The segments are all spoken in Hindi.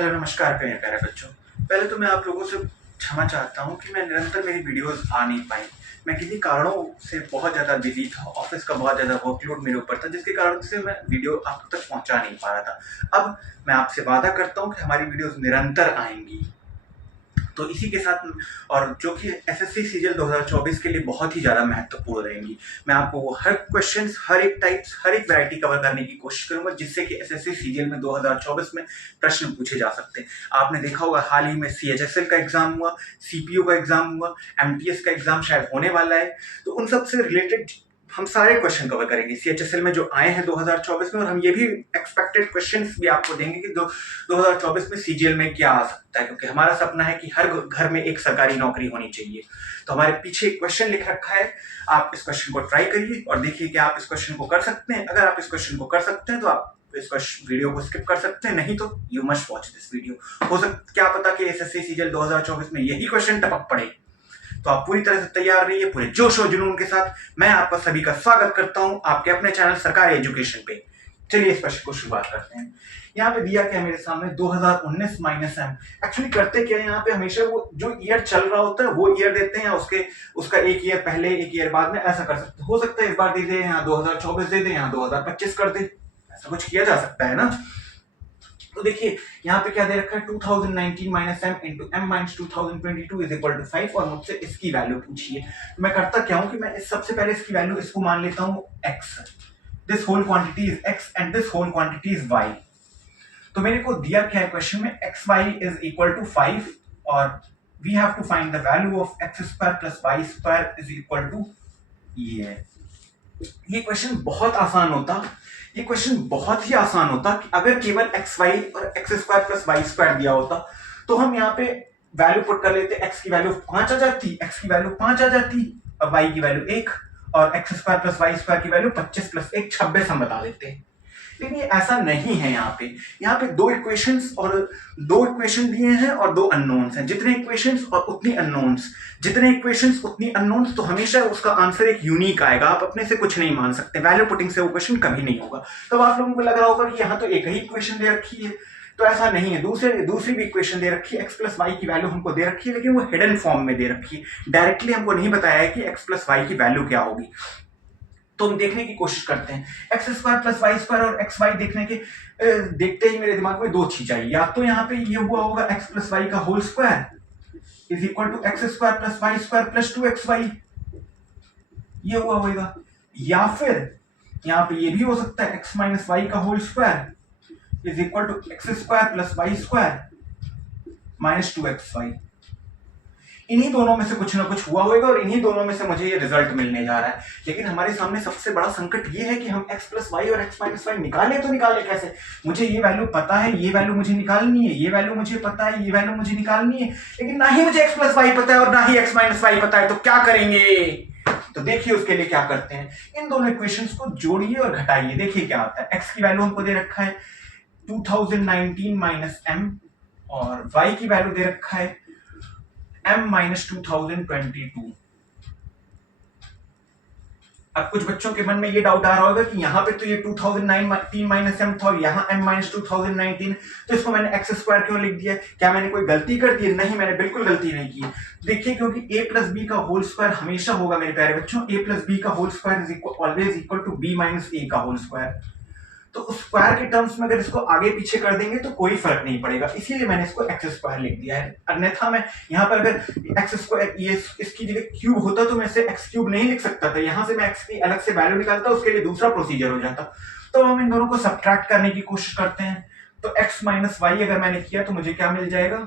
हेलो नमस्कार मेरे प्यारे बच्चों। पहले तो मैं आप लोगों से क्षमा चाहता हूँ कि मैं निरंतर मेरी वीडियोस आ नहीं पाई। मैं किन्हीं कारणों से बहुत ज़्यादा बिजी था, ऑफिस का बहुत ज़्यादा वर्कलोड मेरे ऊपर था, जिसके कारण से मैं वीडियो आप तक पहुँचा नहीं पा रहा था। अब मैं आपसे वादा करता हूँ कि हमारी वीडियोस निरंतर आएंगी। तो इसी के साथ और जो कि एसएससी सीजीएल 2024 के लिए बहुत ही ज़्यादा महत्वपूर्ण रहेंगी। मैं आपको वो हर क्वेश्चंस, हर एक टाइप्स, हर एक वैरायटी कवर करने की कोशिश करूंगा, जिससे कि एसएससी सीजीएल में 2024 में प्रश्न पूछे जा सकते हैं। आपने देखा होगा हाल ही में सीएचएसएल का एग्जाम हुआ, सीपीओ का एग्जाम हुआ, एमटीएस का एग्जाम शायद होने वाला है। तो उन सब से रिलेटेड हम सारे क्वेश्चन कवर करेंगे सीएचएसएल में जो आए हैं 2024 में, और हम ये भी एक्सपेक्टेड क्वेश्चंस भी आपको देंगे कि 2024 में सीजीएल में क्या आ सकता है, क्योंकि हमारा सपना है कि हर घर में एक सरकारी नौकरी होनी चाहिए। तो हमारे पीछे एक क्वेश्चन लिख रखा है, आप इस क्वेश्चन को ट्राई करिए और देखिए कि आप इस क्वेश्चन को कर सकते हैं। अगर आप इस क्वेश्चन को कर सकते हैं तो आप इस वीडियो को स्किप कर सकते हैं, नहीं तो you must watch this video. हो सकता क्या पता कि एसएससी सीजीएल 2024 में यही क्वेश्चन टपक पड़े। तो आप पूरी तरह से तैयार रहिए, पूरे जोश और जुनून के साथ। मैं आपका सभी का स्वागत करता हूं आपके अपने चैनल सरकारी एजुकेशन पे। चलिए इस प्रश्न को शुरुआत करते हैं। यहाँ पे दिया क्या है मेरे सामने, 2019 माइनस एम। एक्चुअली करते क्या है यहाँ पे, हमेशा वो जो ईयर चल रहा होता है वो ईयर देते हैं, या उसका एक ईयर पहले एक ईयर बाद में, ऐसा कर सकते हो सकता है इस बार दे दे, यहाँ 2024 दे दे, यहाँ 2025 कर दे, ऐसा कुछ किया जा सकता है ना। तो देखिए यहाँ पे क्या दे रखा है, 2019 minus M into M minus 2022 is equal to 5, और मुझसे इसकी वैल्यू पूछिए। तो मैं करता क्या हूँ कि मैं सबसे पहले इसकी वैल्यू इसको मान लेता हूँ x, this whole quantity is x and this whole quantity is y। तो मेरे को दिया क्या है क्वेश्चन में, xy इज इक्वल टू 5 और we have to find the value of x square plus y square is equal to ये क्वेश्चन बहुत आसान होता, ये क्वेश्चन बहुत ही आसान होता कि अगर केवल एक्स वाई और X square plus Y square दिया होता। तो हम यहाँ पे वैल्यू पुट कर लेते, एक्स की वैल्यू 5 आ जाती, एक्स की वैल्यू 5 आ जाती, और वाई की वैल्यू 1, और X square plus Y square की वैल्यू 25 प्लस 1 26 हम बता देते हैं। लेकिन ये ऐसा नहीं है। यहाँ पे दो इक्वेशन दिए हैं और दो अननोन्स हैं। जितने इक्वेशंस और उतनी अननोन्स, जितने इक्वेशंस उतनी अननोन्स, तो हमेशा उसका आंसर एक यूनिक आएगा। आप अपने से कुछ नहीं मान सकते, वैल्यू पुटिंग से वो क्वेश्चन कभी नहीं होगा। तब आप लोगों को लग रहा होगा कि यहाँ तो एक ही इक्वेशन दे रखी है, तो ऐसा नहीं है। दूसरी भी इक्वेशन दे रखी है, एक्स प्लस वाई की वैल्यू हमको दे रखी है, लेकिन वो हिडन फॉर्म में दे रखी है। डायरेक्टली हमको नहीं बताया है कि एक्स प्लस वाई की वैल्यू क्या होगी। तो हम देखने की कोशिश करते हैं, X square plus Y square और एक्स वाई देखते ही मेरे दिमाग में दो चीज आई। या तो यहाँ पे ये हुआ होगा एक्स प्लस वाई का whole square is equal to X square plus Y square plus 2xy, ये हुआ होगा। या फिर यहाँ पे ये भी हो सकता है एक्स माइनस वाई का whole square is equal to X square plus Y square minus 2xy। इन्हीं दोनों में से कुछ ना कुछ हुआ होगा और इन्हीं दोनों में से मुझे ये रिजल्ट मिलने जा रहा है। लेकिन हमारे सामने सबसे बड़ा संकट ये है कि हम x प्लस वाई और x माइनस वाई निकाले, तो निकाले कैसे। मुझे ये वैल्यू पता है, ये वैल्यू मुझे निकालनी है, ये वैल्यू मुझे पता है, ये वैल्यू मुझे निकालनी है, लेकिन ना ही मुझे x प्लस वाई पता है और ना ही x माइनस वाई पता है। तो क्या करेंगे, तो देखिए उसके लिए क्या करते हैं, इन दोनों इक्वेशंस को जोड़िए और घटाइए, देखिए क्या आता है। x की वैल्यू हमको दे रखा है 2019 माइनस एम, और y की वैल्यू दे रखा है m माइनस 2022। अब कुछ बच्चों के मन में ये डाउट आ रहा होगा कि यहाँ पे तो ये 2019 माइनस एम था और यहाँ m माइनस 2019, तो इसको मैंने एक्स स्क्वायर क्यों लिख दिया, क्या मैंने कोई गलती कर दी है? नहीं, मैंने बिल्कुल गलती नहीं की। देखिए क्योंकि a प्लस बी का होल स्क्वायर हमेशा होगा मेरे प्यारे बच्चों, a प्लस बी का whole square is always equal to b minus a का होल स्क्वायर। तो उस स्क्वायर के टर्म्स में अगर इसको आगे पीछे कर देंगे तो कोई फर्क नहीं पड़ेगा, इसीलिए मैंने इसको एक्स स्क्वायर लिख दिया है। अन्यथा मैं यहाँ पर अगर एक्स स्क्वायर ये इसकी जगह क्यूब होता तो मैं इसे एक्स क्यूब नहीं लिख सकता था, यहाँ से मैं एक्स की अलग से वैल्यू निकालता, उसके लिए दूसरा प्रोसीजर हो जाता। तो हम इन दोनों को सब्ट्रैक्ट करने की कोशिश करते हैं। तो एक्स माइनस वाई अगर मैंने किया तो मुझे क्या मिल जाएगा,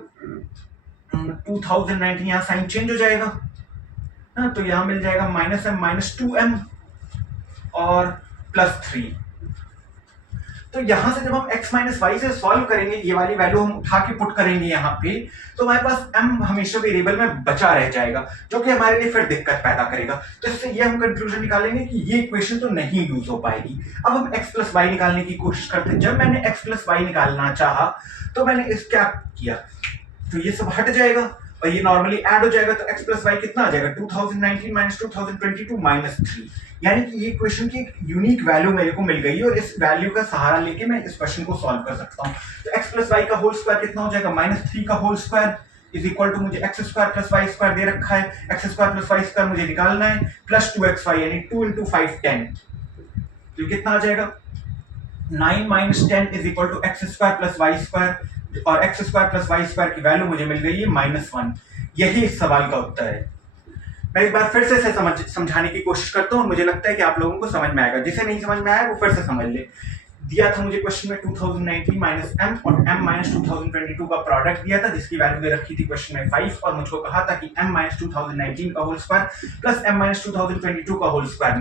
2019, यहाँ साइन चेंज हो जाएगा ना, तो यहाँ मिल जाएगा माइनस एम माइनस 2m और प्लस 3। तो यहां से जब हम x माइनस वाई से सॉल्व करेंगे, ये वाली वैल्यू हम उठा के पुट करेंगे यहाँ पे, तो हमारे पास m हमेशा वेरिएबल में बचा रह जाएगा, जो कि हमारे लिए फिर दिक्कत पैदा करेगा। तो इससे ये हम कंक्लूजन निकालेंगे कि ये इक्वेशन तो नहीं यूज हो पाएगी। अब हम x प्लस वाई निकालने की कोशिश करते हैं। जब मैंने x प्लस वाई निकालना चाहा तो मैंने इस क्या किया, तो ये सब हट जाएगा और ये नॉर्मली ऐड हो जाएगा तो x प्लस वाई कितना आ जाएगा 2019 माइनस 2022 माइनस 3। यानी कि ये क्वेश्चन की एक यूनिक वैल्यू मेरे को मिल गई है और इस वैल्यू का सहारा लेके मैं इस क्वेश्चन को सॉल्व कर सकता हूँ। तो x प्लस वाई का होल स्क्वायर कितना हो जाएगा -3 का whole square is equal to मुझे X square plus Y square दे रखा है, X square plus Y square मुझे निकालना है, प्लस 2xy यानी 2 × 5 10। तो कितना आ जाएगा 9 minus 10 is equal to X square plus Y square और X square plus Y square की वैल्यू मुझे मिल गई है -1। यही इस सवाल का उत्तर है। मैं एक बार फिर से इसे समझाने की कोशिश करता हूँ, मुझे लगता है कि आप लोगों को समझ में आएगा। जिसे नहीं समझ में आया वो फिर से समझ ले। दिया था मुझे क्वेश्चन में 2019 माइनस m और m माइनस 2022 का प्रोडक्ट दिया था जिसकी वैल्यू दे रखी थी क्वेश्चन में 5 और मुझको कहा था कि m माइनस 2019 का whole square plus m minus 2022 का होल स्क्वायर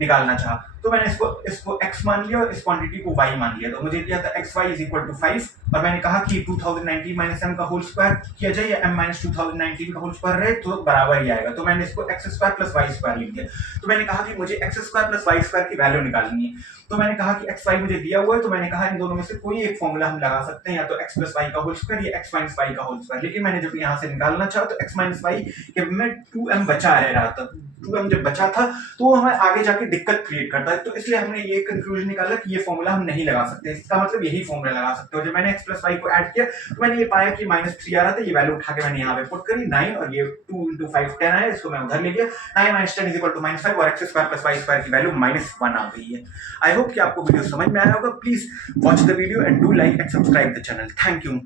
निकालना चाहा। तो मैंने इसको x मान लिया और इस क्वांटिटी को y मान लिया। तो मुझे दिया था xy इज इक्वल टू 5 और मैंने कहा कि 2019 माइनस m का होल स्क्वायर किया जाए या m माइनस 2019 का होल स्क्वायर रहे तो बराबर ही आएगा। तो मैंने इसको x square plus Y square लिख दिया। तो मैंने कहा कि मुझे x square plus Y square की वैल्यू निकालनी है। तो मैंने कहा कि xy मुझे दिया हुआ है तो मैंने कहा इन दोनों में से कोई एक फॉर्मूला हम लगा सकते हैं, या तो x प्लस वाई का होल स्क्वायर या x माइनस वाई का होल स्क्वायर। लेकिन मैंने जब यहाँ से निकालना चाहा तो x माइनस वाई के में 2m बचा रह रहा था। 2m जब बचा था तो हमें आगे जाके दिक्कत क्रिएट करता है, तो इसलिए हमने ये कंक्लूजन निकाला कि ये फॉर्मूला हम नहीं लगा सकते। इसका मतलब यही फॉर्मूला लगा सकते हो। जब मैंने x प्लस वाई को ऐड किया तो मैंने ये पाया कि -3 आ रहा था, ये वैल्यू उठा के मैंने यहाँ पे पुट करी 9 और ये 2 × 5 10 है, इसको मैं उधर ले गया। 9 माइनस 10 इज इक्वल टू -5 और x square plus Y square की वैल्यू -1 आ गई है। आई होप कि आपको वीडियो समझ में आया होगा। Please watch the video and do like and subscribe the channel. Thank you.